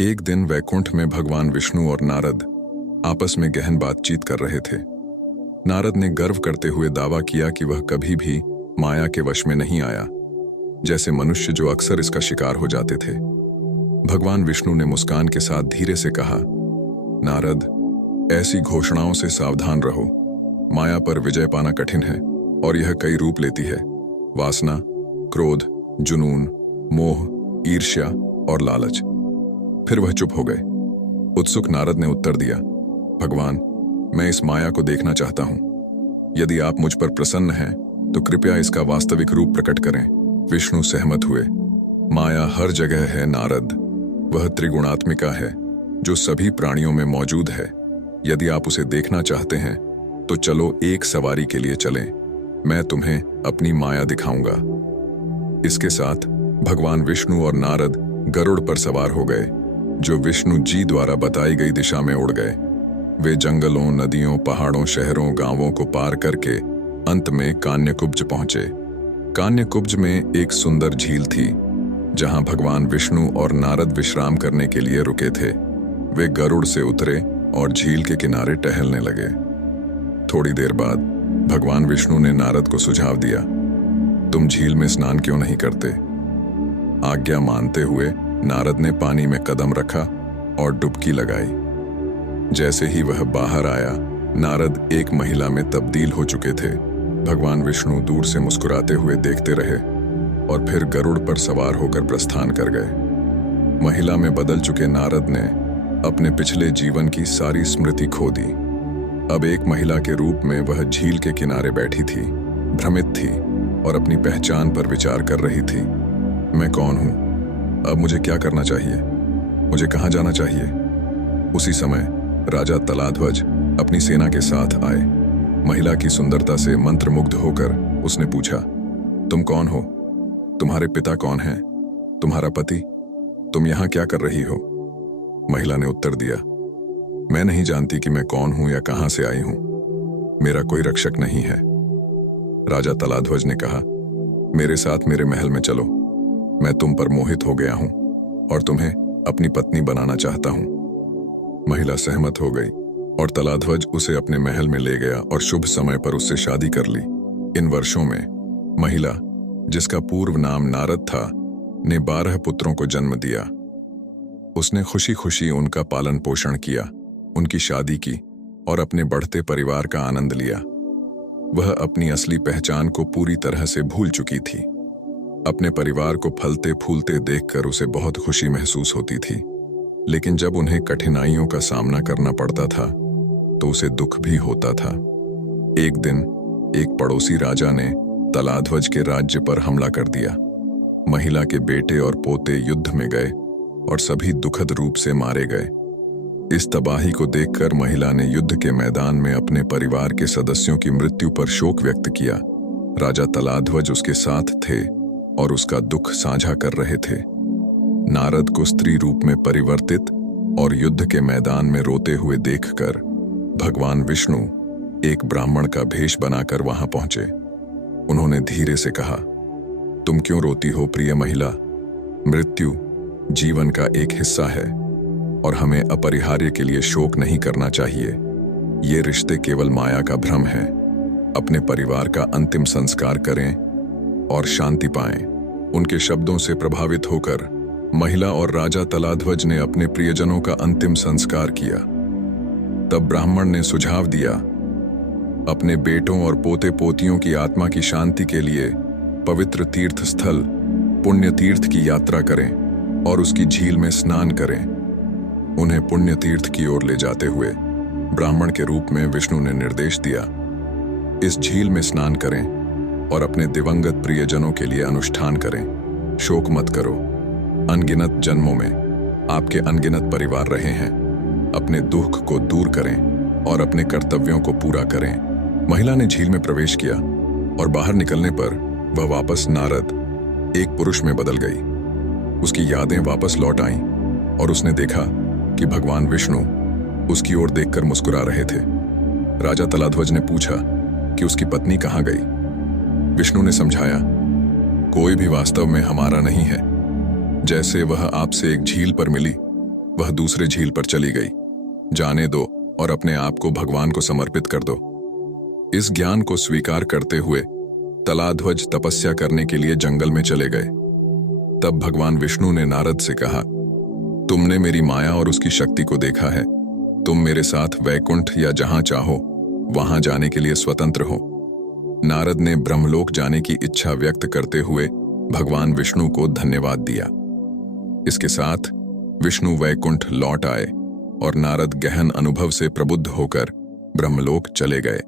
एक दिन वैकुंठ में भगवान विष्णु और नारद आपस में गहन बातचीत कर रहे थे। नारद ने गर्व करते हुए दावा किया कि वह कभी भी माया के वश में नहीं आया, जैसे मनुष्य जो अक्सर इसका शिकार हो जाते थे। भगवान विष्णु ने मुस्कान के साथ धीरे से कहा, नारद, ऐसी घोषणाओं से सावधान रहो। माया पर विजय पाना कठिन है और यह कई रूप लेती है। वासना, क्रोध, जुनून, मोह, ईर्ष्या और लालच। फिर वह चुप हो गए। उत्सुक नारद ने उत्तर दिया, भगवान, मैं इस माया को देखना चाहता हूं। यदि आप मुझ पर प्रसन्न हैं तो कृपया इसका वास्तविक रूप प्रकट करें। विष्णु सहमत हुए। माया हर जगह है नारद। वह त्रिगुणात्मिका है जो सभी प्राणियों में मौजूद है। यदि आप उसे देखना चाहते हैं तो चलो एक सवारी के लिए चलें। मैं तुम्हें अपनी माया दिखाऊंगा। इसके साथ भगवान विष्णु और नारद गरुड़ पर सवार हो गए, जो विष्णु जी द्वारा बताई गई दिशा में उड़ गए। वे जंगलों, नदियों, पहाड़ों, शहरों, गांवों को पार करके अंत में कान्यकुब्ज पहुंचे। कान्यकुब्ज में एक सुंदर झील थी, जहां भगवान विष्णु और नारद विश्राम करने के लिए रुके थे। वे गरुड़ से उतरे और झील के किनारे टहलने लगे। थोड़ी देर बाद भगवान विष्णु ने नारद को सुझाव दिया, तुम झील में स्नान क्यों नहीं करते? आज्ञा मानते हुए नारद ने पानी में कदम रखा और डुबकी लगाई। जैसे ही वह बाहर आया, नारद एक महिला में तब्दील हो चुके थे। भगवान विष्णु दूर से मुस्कुराते हुए देखते रहे और फिर गरुड़ पर सवार होकर प्रस्थान कर गए। महिला में बदल चुके नारद ने अपने पिछले जीवन की सारी स्मृति खो दी। अब एक महिला के रूप में वह झील के किनारे बैठी थी, भ्रमित थी और अपनी पहचान पर विचार कर रही थी। मैं कौन हूं? अब मुझे क्या करना चाहिए? मुझे कहां जाना चाहिए? उसी समय राजा तलाध्वज अपनी सेना के साथ आए। महिला की सुंदरता से मंत्रमुग्ध होकर उसने पूछा, तुम कौन हो? तुम्हारे पिता कौन हैं? तुम्हारा पति? तुम यहां क्या कर रही हो? महिला ने उत्तर दिया, मैं नहीं जानती कि मैं कौन हूं या कहां से आई हूं। मेरा कोई रक्षक नहीं है। राजा तलाध्वज ने कहा, मेरे साथ मेरे महल में चलो। मैं तुम पर मोहित हो गया हूं और तुम्हें अपनी पत्नी बनाना चाहता हूं। महिला सहमत हो गई और तलाध्वज उसे अपने महल में ले गया और शुभ समय पर उससे शादी कर ली। इन वर्षों में महिला, जिसका पूर्व नाम नारद था, ने 12 पुत्रों को जन्म दिया। उसने खुशी खुशी उनका पालन पोषण किया, उनकी शादी की और अपने बढ़ते परिवार का आनंद लिया। वह अपनी असली पहचान को पूरी तरह से भूल चुकी थी। अपने परिवार को फलते फूलते देखकर उसे बहुत खुशी महसूस होती थी, लेकिन जब उन्हें कठिनाइयों का सामना करना पड़ता था तो उसे दुख भी होता था। एक दिन एक पड़ोसी राजा ने तलाध्वज के राज्य पर हमला कर दिया। महिला के बेटे और पोते युद्ध में गए और सभी दुखद रूप से मारे गए। इस तबाही को देखकर महिला ने युद्ध के मैदान में अपने परिवार के सदस्यों की मृत्यु पर शोक व्यक्त किया। राजा तलाध्वज उसके साथ थे और उसका दुख साझा कर रहे थे। नारद को स्त्री रूप में परिवर्तित और युद्ध के मैदान में रोते हुए देखकर भगवान विष्णु एक ब्राह्मण का भेष बनाकर वहां पहुंचे। उन्होंने धीरे से कहा, तुम क्यों रोती हो प्रिय महिला? मृत्यु जीवन का एक हिस्सा है और हमें अपरिहार्य के लिए शोक नहीं करना चाहिए। ये रिश्ते केवल माया का भ्रम है। अपने परिवार का अंतिम संस्कार करें और शांति पाएं। उनके शब्दों से प्रभावित होकर महिला और राजा तलाध्वज ने अपने प्रियजनों का अंतिम संस्कार किया। तब ब्राह्मण ने सुझाव दिया, अपने बेटों और पोते पोतियों की आत्मा की शांति के लिए पवित्र तीर्थ स्थल पुण्य तीर्थ की यात्रा करें और उसकी झील में स्नान करें। उन्हें पुण्य तीर्थ की ओर ले जाते हुए ब्राह्मण के रूप में विष्णु ने निर्देश दिया, इस झील में स्नान करें और अपने दिवंगत प्रियजनों के लिए अनुष्ठान करें। शोक मत करो। अनगिनत जन्मों में आपके अनगिनत परिवार रहे हैं। अपने दुख को दूर करें और अपने कर्तव्यों को पूरा करें। महिला ने झील में प्रवेश किया और बाहर निकलने पर वह वापस नारद, एक पुरुष में बदल गई। उसकी यादें वापस लौट आईं और उसने देखा कि भगवान विष्णु उसकी ओर देखकर मुस्कुरा रहे थे। राजा तलाध्वज ने पूछा कि उसकी पत्नी कहां गई। विष्णु ने समझाया, कोई भी वास्तव में हमारा नहीं है। जैसे वह आपसे एक झील पर मिली, वह दूसरे झील पर चली गई। जाने दो और अपने आप को भगवान को समर्पित कर दो। इस ज्ञान को स्वीकार करते हुए तलाध्वज तपस्या करने के लिए जंगल में चले गए। तब भगवान विष्णु ने नारद से कहा, तुमने मेरी माया और उसकी शक्ति को देखा है। तुम मेरे साथ वैकुंठ या जहां चाहो वहां जाने के लिए स्वतंत्र हो। नारद ने ब्रह्मलोक जाने की इच्छा व्यक्त करते हुए भगवान विष्णु को धन्यवाद दिया। इसके साथ विष्णु वैकुंठ लौट आए और नारद गहन अनुभव से प्रबुद्ध होकर ब्रह्मलोक चले गए।